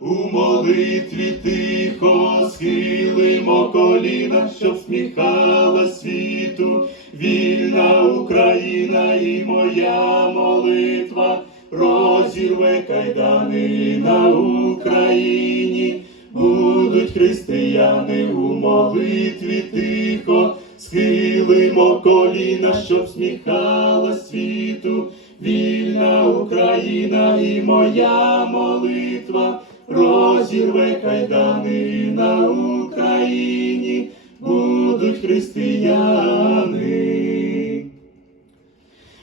у молитві тихо схилимо коліна, щоб сміхала світу, вільна Україна і моя молитва розірве кайдани на Україні. Будуть християни у молитві тихо, схилимо коліна, щоб сміхала світу, вільна Україна і моя молитва розірве кайдани на Україні, будуть християни.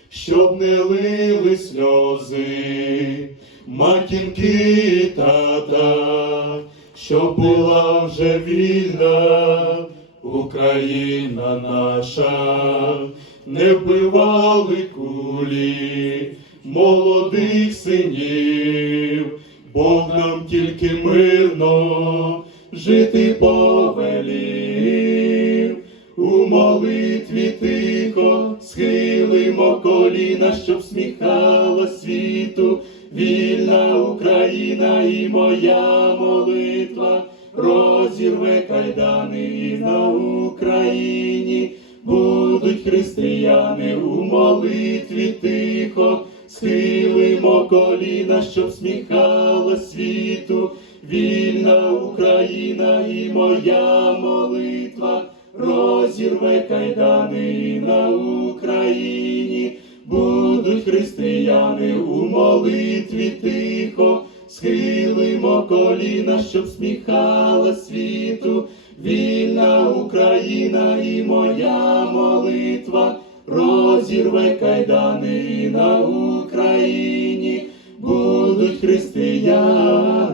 Щоб не лили сльози, матінки тата, щоб була вже вільна Україна наша, не вбивали кулі молодих синів, Бог нам тільки мирно жити повелів. У молитві тихо схилимо коліна, щоб сміхала світу, вільна Україна і моя молитва розірве кайдани на Україні. Християни у молитві тихо, схилимо коліна, щоб сміхала світу, вільна Україна і моя молитва розірве кайдани на Україні, будуть християни у молитві тихо, схилимо коліна, щоб сміхала світу, вільна Україна і моя молитва розірве кайдани на Україні, будуть християни.